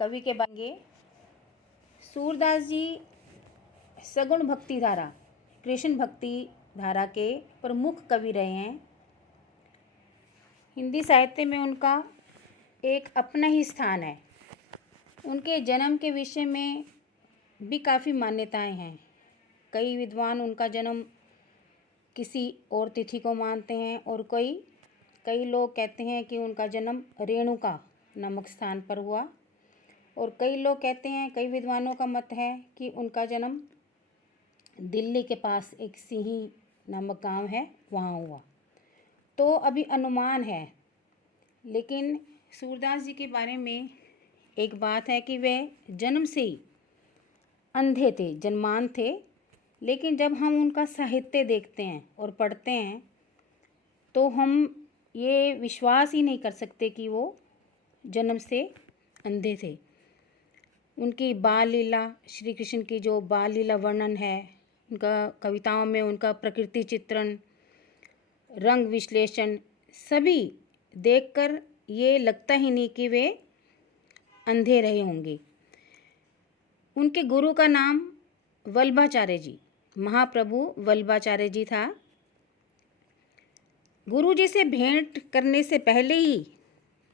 कवि के बारे सूरदास जी सगुण भक्ति धारा, कृष्ण भक्ति धारा के प्रमुख कवि रहे हैं। हिंदी साहित्य में उनका एक अपना ही स्थान है। उनके जन्म के विषय में भी काफ़ी मान्यताएं हैं। कई विद्वान उनका जन्म किसी और तिथि को मानते हैं और कई लोग कहते हैं कि उनका जन्म रेणुका नामक स्थान पर हुआ, और कई लोग कहते हैं, कई विद्वानों का मत है कि उनका जन्म दिल्ली के पास एक सिही नामक गांव है, वहाँ हुआ। तो अभी अनुमान है, लेकिन सूरदास जी के बारे में एक बात है कि वे जन्म से ही अंधे थे, जन्मान थे। लेकिन जब हम उनका साहित्य देखते हैं और पढ़ते हैं तो हम ये विश्वास ही नहीं कर सकते कि वो जन्म से अंधे थे। उनकी बाल लीला, श्री कृष्ण की जो बाल लीला वर्णन है, उनका कविताओं में उनका प्रकृति चित्रण, रंग विश्लेषण, सभी देखकर ये लगता ही नहीं कि वे अंधे रहे होंगे। उनके गुरु का नाम वल्लभाचार्य जी, महाप्रभु वल्लभाचार्य जी था। गुरु जी से भेंट करने से पहले ही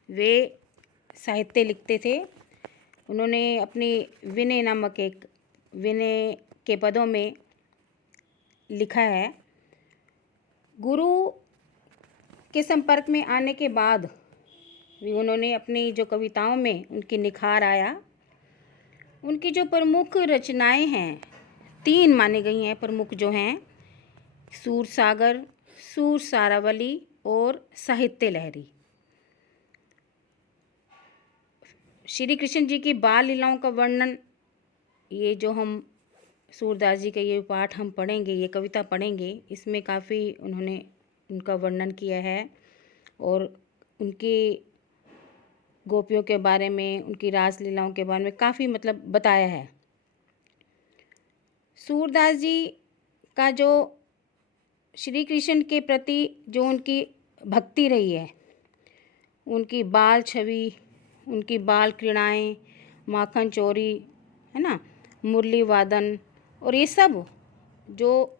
वे साहित्य लिखते थे। उन्होंने अपनी विनय नामक एक विनय के पदों में लिखा है, गुरु के संपर्क में आने के बाद भी उन्होंने अपनी जो कविताओं में उनकी निखार आया। उनकी जो प्रमुख रचनाएं हैं, 3 मानी गई हैं प्रमुख, जो हैं सूर सागर, सूर सारावली और साहित्य लहरी। श्री कृष्ण जी की बाल लीलाओं का वर्णन, ये जो हम सूरदास जी का ये पाठ हम पढ़ेंगे, ये कविता पढ़ेंगे, इसमें काफ़ी उन्होंने उनका वर्णन किया है और उनकी गोपियों के बारे में, उनकी रास लीलाओं के बारे में काफ़ी बताया है। सूरदास जी का जो श्री कृष्ण के प्रति जो उनकी भक्ति रही है, उनकी बाल छवि, उनकी बाल क्रीड़ाएँ, माखन चोरी, है ना, मुरली वादन, और ये सब जो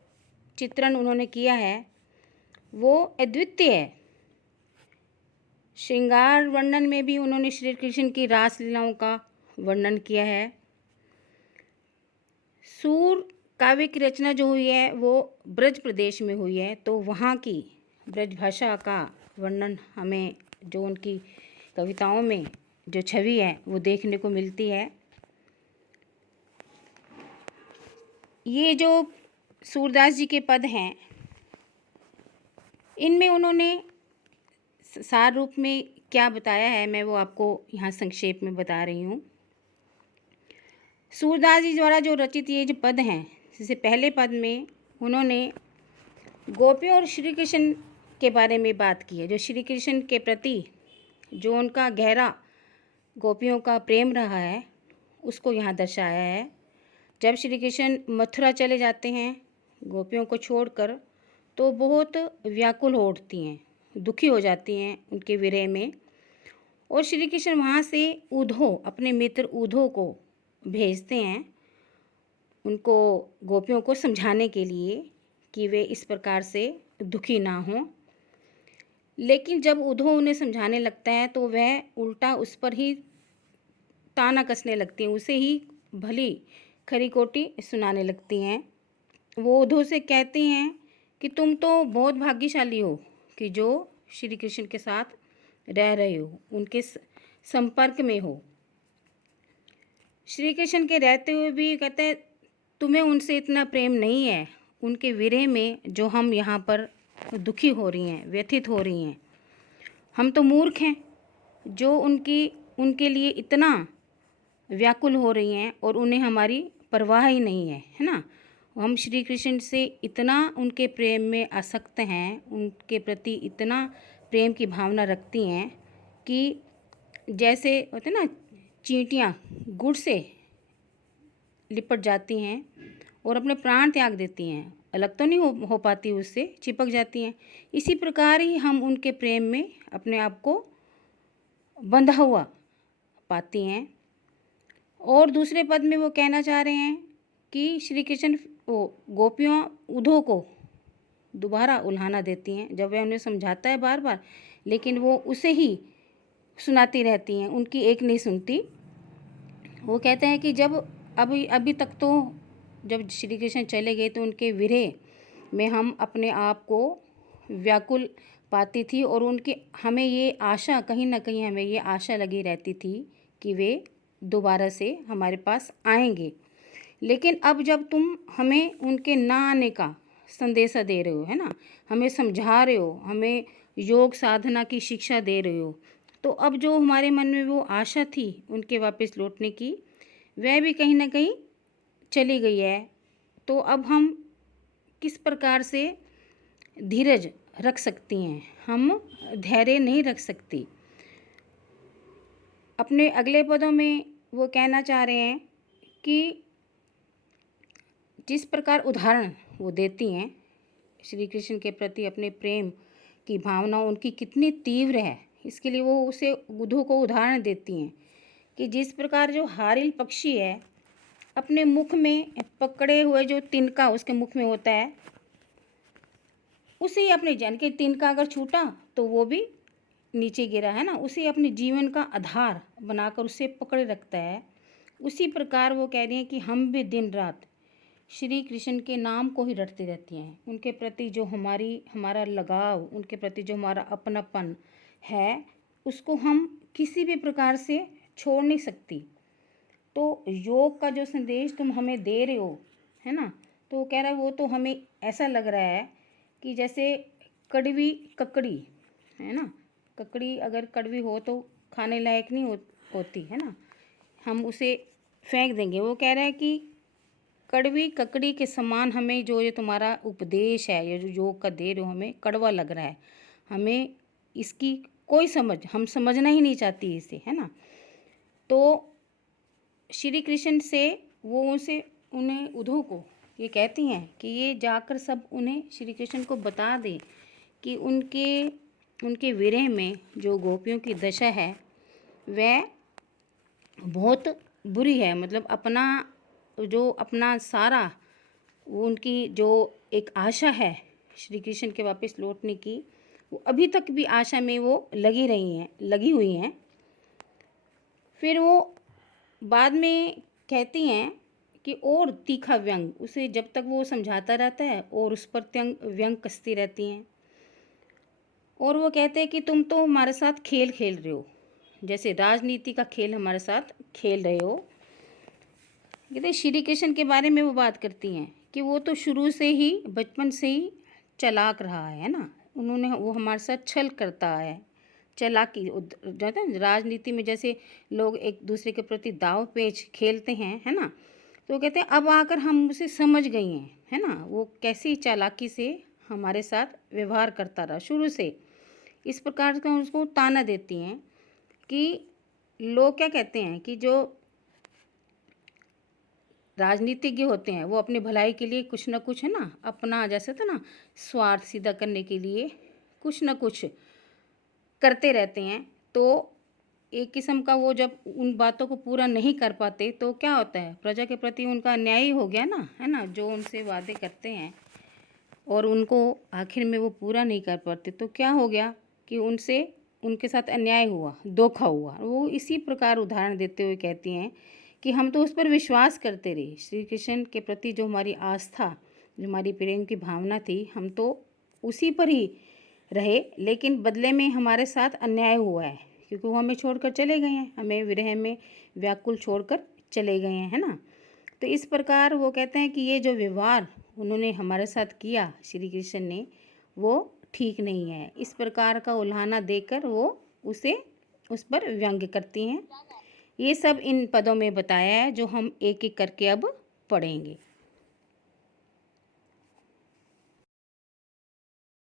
चित्रण उन्होंने किया है वो अद्वितीय है। श्रृंगार वर्णन में भी उन्होंने श्री कृष्ण की रास लीलाओं का वर्णन किया है। सूर काव्य की रचना जो हुई है वो ब्रज प्रदेश में हुई है, तो वहाँ की ब्रज भाषा का वर्णन हमें जो उनकी कविताओं में जो छवि है वो देखने को मिलती है। ये जो सूरदास जी के पद हैं, इनमें उन्होंने सार रूप में क्या बताया है, मैं वो आपको यहाँ संक्षेप में बता रही हूँ। सूरदास जी द्वारा जो रचित ये जो पद हैं, जैसे पहले पद में उन्होंने गोपियों और श्री कृष्ण के बारे में बात की है। जो श्री कृष्ण के प्रति जो उनका गहरा गोपियों का प्रेम रहा है उसको यहाँ दर्शाया है। जब श्री कृष्ण मथुरा चले जाते हैं गोपियों को छोड़कर, तो बहुत व्याकुल हो उठती हैं, दुखी हो जाती हैं उनके विरह में, और श्री कृष्ण वहाँ से उद्धव, अपने मित्र उद्धव को भेजते हैं उनको, गोपियों को समझाने के लिए कि वे इस प्रकार से दुखी ना हों। लेकिन जब उद्धव उन्हें समझाने लगता है तो वह उल्टा उस पर ही ताना कसने लगती हैं, उसे ही भली खरी खोटी सुनाने लगती हैं। वो उद्धव से कहती हैं कि तुम तो बहुत भाग्यशाली हो कि जो श्री कृष्ण के साथ रह रहे हो, उनके संपर्क में हो। श्री कृष्ण के रहते हुए भी कहते हैं तुम्हें उनसे इतना प्रेम नहीं है, उनके विरह में जो हम यहाँ पर दुखी हो रही हैं, व्यथित हो रही हैं। हम तो मूर्ख हैं जो उनके लिए इतना व्याकुल हो रही हैं और उन्हें हमारी परवाह ही नहीं है, है ना। हम श्री कृष्ण से इतना उनके प्रेम में आसक्त हैं, उनके प्रति इतना प्रेम की भावना रखती हैं कि जैसे होते ना चींटियाँ गुड़ से लिपट जाती हैं और अपने प्राण त्याग देती हैं, अलग तो नहीं हो पाती, उससे चिपक जाती हैं। इसी प्रकार ही हम उनके प्रेम में अपने आप को बंधा हुआ पाती हैं। और दूसरे पद में वो कहना चाह रहे हैं कि श्री कृष्ण वो गोपियों उद्धव को दोबारा उल्हाना देती हैं। जब वह उन्हें समझाता है बार बार, लेकिन वो उसे ही सुनाती रहती हैं, उनकी एक नहीं सुनती। वो कहते हैं कि जब अभी अभी तक तो जब श्री कृष्ण चले गए तो उनके विरह में हम अपने आप को व्याकुल पाती थी, और उनके हमें ये आशा, कहीं ना कहीं हमें ये आशा लगी रहती थी कि वे दोबारा से हमारे पास आएंगे। लेकिन अब जब तुम हमें उनके ना आने का संदेशा दे रहे हो, है ना, हमें समझा रहे हो, हमें योग साधना की शिक्षा दे रहे हो, तो अब जो हमारे मन में वो आशा थी उनके वापस लौटने की, वह भी कहीं ना कहीं चली गई है। तो अब हम किस प्रकार से धीरज रख सकती हैं? हम धैर्य नहीं रख सकती। अपने अगले पदों में वो कहना चाह रहे हैं कि जिस प्रकार उदाहरण वो देती हैं श्री कृष्ण के प्रति अपने प्रेम की भावना उनकी कितनी तीव्र है, इसके लिए वो उसे उद्धव को उदाहरण देती हैं कि जिस प्रकार जो हारिल पक्षी है अपने मुख में पकड़े हुए जो तिनका उसके मुख में होता है, उसे अपने जन के तिनका अगर छूटा तो वो भी नीचे गिरा, है ना, उसे अपने जीवन का आधार बनाकर उसे पकड़े रखता है। उसी प्रकार वो कह रही हैं कि हम भी दिन रात श्री कृष्ण के नाम को ही रटती रहती हैं। उनके प्रति जो हमारा लगाव, उनके प्रति जो हमारा अपनापन है, उसको हम किसी भी प्रकार से छोड़ नहीं सकती। तो योग का जो संदेश तुम हमें दे रहे हो, है ना, तो वो कह रहा है वो तो हमें ऐसा लग रहा है कि जैसे कड़वी ककड़ी, है ना, ककड़ी अगर कड़वी हो तो खाने लायक नहीं होती, है ना, हम उसे फेंक देंगे। वो कह रहा है कि कड़वी ककड़ी के समान हमें जो ये तुम्हारा उपदेश है, ये जो योग का दे रहे हो, हमें कड़वा लग रहा है, हमें इसकी कोई हम समझना ही नहीं चाहती इसे, है ना। तो श्री कृष्ण से वो उन्हें उद्धव को ये कहती हैं कि ये जाकर सब उन्हें श्री कृष्ण को बता दे कि उनके विरह में जो गोपियों की दशा है वह बहुत बुरी है। मतलब अपना सारा उनकी जो एक आशा है श्री कृष्ण के वापस लौटने की, वो अभी तक भी आशा में वो लगी हुई हैं। फिर वो बाद में कहती हैं कि और तीखा व्यंग, उसे जब तक वो समझाता रहता है और उस पर व्यंग कसती रहती हैं। और वो कहते हैं कि तुम तो हमारे साथ खेल खेल रहे हो, जैसे राजनीति का खेल हमारे साथ खेल रहे हो। कहते श्री कृष्ण के बारे में वो बात करती हैं कि वो तो शुरू से ही, बचपन से ही चालाक रहा है ना, वो हमारे साथ छल करता है, चालाकी जाता है। राजनीति में जैसे लोग एक दूसरे के प्रति दाव पेच खेलते हैं, है ना, तो कहते हैं अब आकर हम उसे समझ गई हैं, है ना, वो कैसी चालाकी से हमारे साथ व्यवहार करता रहा शुरू से। इस प्रकार का उसको ताना देती हैं कि लोग क्या कहते हैं कि जो राजनीतिज्ञ होते हैं वो अपनी भलाई के लिए कुछ ना कुछ, है ना, अपना जैसे था ना स्वार्थ सीधा करने के लिए कुछ ना कुछ करते रहते हैं। तो एक किस्म का वो जब उन बातों को पूरा नहीं कर पाते तो क्या होता है, प्रजा के प्रति उनका अन्याय ही हो गया ना, है ना, जो उनसे वादे करते हैं और उनको आखिर में वो पूरा नहीं कर पाते तो क्या हो गया कि उनके साथ अन्याय हुआ, धोखा हुआ। वो इसी प्रकार उदाहरण देते हुए कहती हैं कि हम तो उस पर विश्वास करते रहे, श्री कृष्ण के प्रति जो हमारी आस्था, जो हमारी प्रेम की भावना थी, हम तो उसी पर ही रहे, लेकिन बदले में हमारे साथ अन्याय हुआ है क्योंकि वो हमें छोड़कर चले गए हैं, हमें विरह में व्याकुल छोड़कर चले गए हैं, है ना। तो इस प्रकार वो कहते हैं कि ये जो व्यवहार उन्होंने हमारे साथ किया श्री कृष्ण ने, वो ठीक नहीं है। इस प्रकार का उल्हाना देकर वो उस पर व्यंग्य करती हैं। ये सब इन पदों में बताया है जो हम एक एक करके अब पढ़ेंगे।